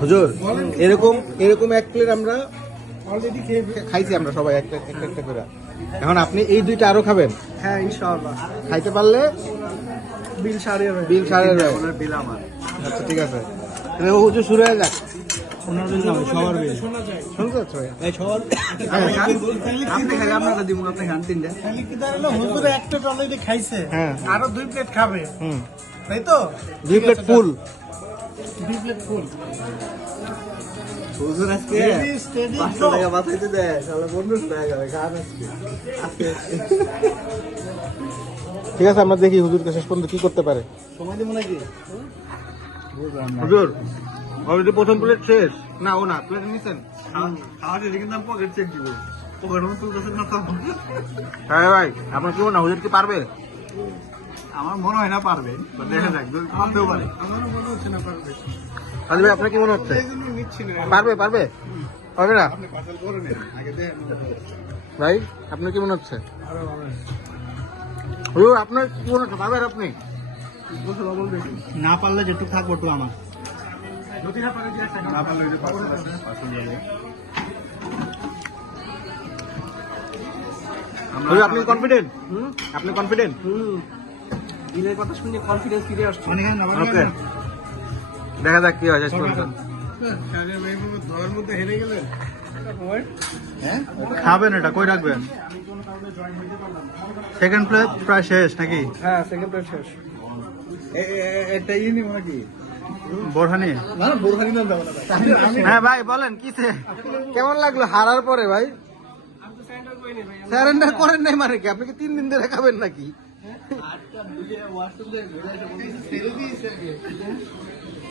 হুজুর এরকম এরকম এক প্লেট আমরা অলরেডি খাইছি আমরা সবাই একটা একটা করে। এখন আপনি এই দুইটা আরো খাবেন? হ্যাঁ ইনশাআল্লাহ। খাইতে পারলে বিল সারে বিল বিল আমার। আচ্ছা ঠিক আছে, তাহলে হুজুর শুরু হয়ে যাক। সবার বিল শুনতে পাচ্ছ? এই সবার আপনি খালি আপনারা দিমু, আপনি খান তিনটা। খালি কি দাঁড়ালো হুজুর একটা অলরেডি খাইছে, হ্যাঁ আরো 2 প্লেট খাবে। তাই তো 2 প্লেট ফুল, 2 প্লেট ফুল। হুজুর আজকে 500 টাকা বাঁচাইতে দেয়, তাহলে 1500 টাকা যাবে খান আজকে। ঠিক আছে, আমরা দেখি হুজুরকে শেষ পর্যন্ত কি করতে পারে। সময় দেবো নাকি হুজুর? অলরেডি প্রথম প্লেট শেষ। না ও না প্লেট নিছেন। হ্যাঁ ভাই, আপনার কি মনে হয় হুজুর কি পারবে? আমার মনে হয় না পারবে, দেখা যাক, পারতেও পারে। আমারও মনে হচ্ছে না পারবে। আজ ভাই আপনার কি মনে হচ্ছে? পারবে পারবে পারবে না ভাই? আপনার কি মনে হচ্ছে? হুজুর আপনার কি মনে হচ্ছে, পারবেন আপনি? না পারলে যেটুকু থাকবো একটু আমার। না পারলে হুজুর আপনি কনফিডেন্ট? আপনি কনফিডেন্ট? দিনের কথা শুনে কনফিডেন্স ফিরে আসছে। ওকে, দেখা যাক কি হয় শেষ পর্যন্ত। খাবেন এটা কই রাখবেন? সেকেন্ড প্লেট প্রায় শেষ নাকি? হ্যাঁ সেকেন্ড প্লেট শেষ। একটা ইয়ে নিব নাকি? বোরহানি? না বোরহানি না দাও না। হ্যাঁ ভাই বলেন কিসে কেমন লাগলো হারার পরে? ভাই স্যারেন্ডার করেন নাই মানে কি? আপনি কি 3 দিন ধরে খাবেন নাকি?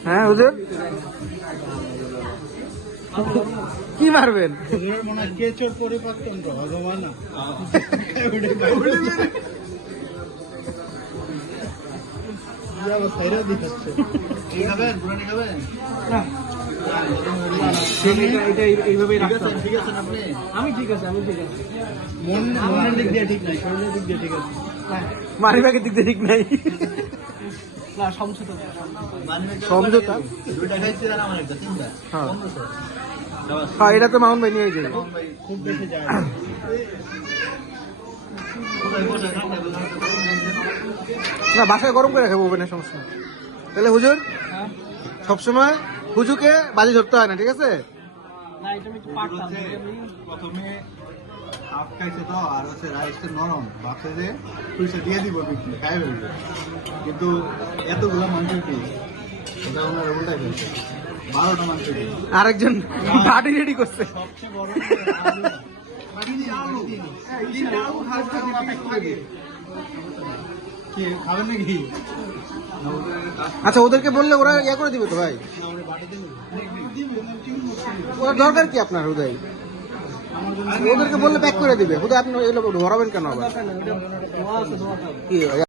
হ্যাঁ হুজুর কি মারবেন? মনে হয় কেচর পরিবর্তন তো ভগবান না। আমি ঠিক আছে, মনের দিক দিয়ে ঠিক নাই, শরীরের দিক দিয়ে ঠিক আছে। মানিব্যাগের দিক দিয়ে ঠিক নাই। না সমঝোতা সমঝোতা? দুইটা খাইছি আর আমার একটা, তিনটা। হ্যাঁ হ্যাঁ, এটা তো মামুন ভাই নিয়ে যাবে। খুব বেশি যায় না, বাসায় গরম করে খাবো, ওভেনের সমস্যা নেই। তাহলে হুজুর সবসময় হুজুকে বাজি ধরতে হয় না, ঠিক আছে? প্রথমে হাফ খাইছে তো, আর হচ্ছে রাইসটা নরম, ভাবছে যে পয়সা দিয়ে দিব বিক্রি খাই ফেলবে, কিন্তু এতগুলো মাংস কি ওটা ওনারা উল্টাই ফেলছে। 12টা মাংস কি আরেকজন বাড়ি রেডি করছে। সবচেয়ে বড় আলু কি খাবেন নাকি? আচ্ছা ওদেরকে বললে ওরা ইয়া করে দিবে তো ভাই? ওরা দরকার কি আপনার হুদাই? ওদেরকে বললে প্যাক করে দিবে, হুদাই আপনি এগুলো ধরাবেন কেন আবার? কি